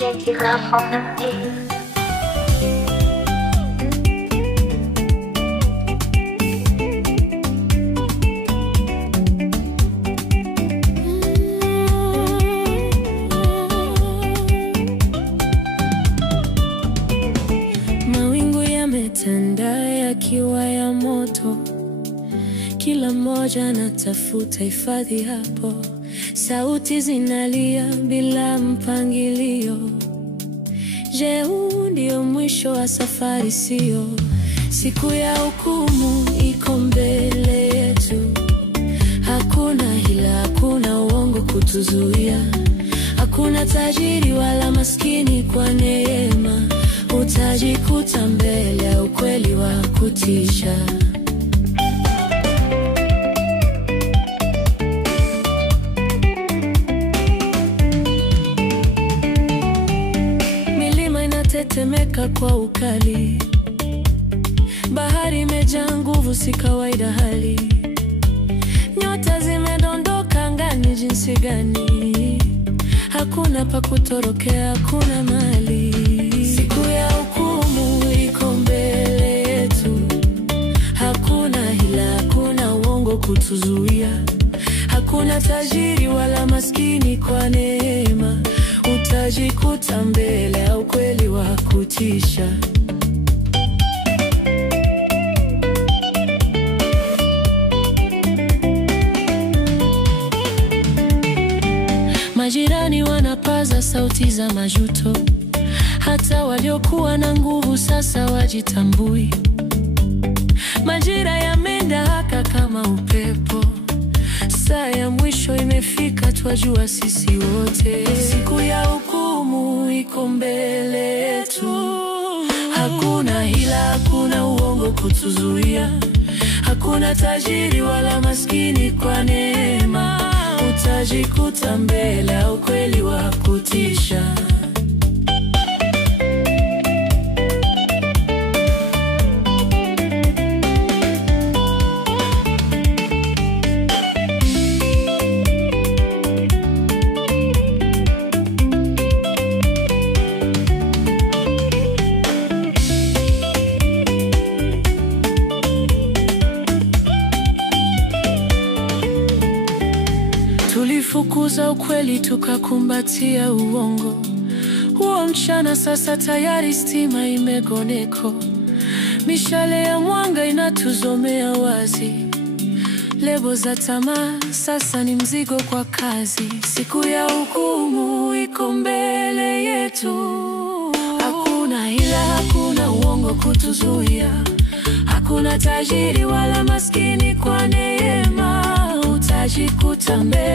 DJ Love on the beat. Yametanda yakiwa ya moto, kila mmoja anatafuta hifadhi hapo. Sauti zinalia bila mpangilio. Je, huu ndio mwisho wa safari? Sio. Siku ya hukumu iko mbele yetu. Hakuna hila, hakuna uongo kutuzuia. Hakuna tajiri wala maskini kwa neema. Utajikuta mbele ya ukweli wa kutisha. Milima inatetemeka kwa ukali. Bahari imejaa nguvu, si kawaida hali. Nyota zimedondoka angani jinsi gani. Hakuna pa kutorokea, hakuna mali. Siku ya hukumu iko mbele yetu. Hakuna hila, hakuna uongo kutuzuia. Hakuna tajiri wala maskini kwa neema. Utajikuta mbele ya ukweli wa kutisha. Majirani wanapaza sauti za majuto. Hata waliokuwa na nguvu sasa wajitambui. Majira yameenda haka kama upepo. Saa ya mwisho imefika, twajua sisi wote. Siku ya hukumu iko mbele yetu. Hakuna hila, hakuna uongo kutuzuia. Hakuna tajiri wala maskini kwa neema. Utajikuta mbele ya ukweli wa kutisha. Tulifukuza ukweli tukakumbatia uongo. Huo mchana sasa tayari stima imegoneko. Mishale ya mwanga inatuzomea wazi. Lebo za tamaa sasa ni mzigo kwa kazi. Siku ya hukumu iko mbele yetu. Hakuna hila, hakuna uongo kutuzuia. Hakuna tajiri wala maskini kwa neema. Utajikuta mbele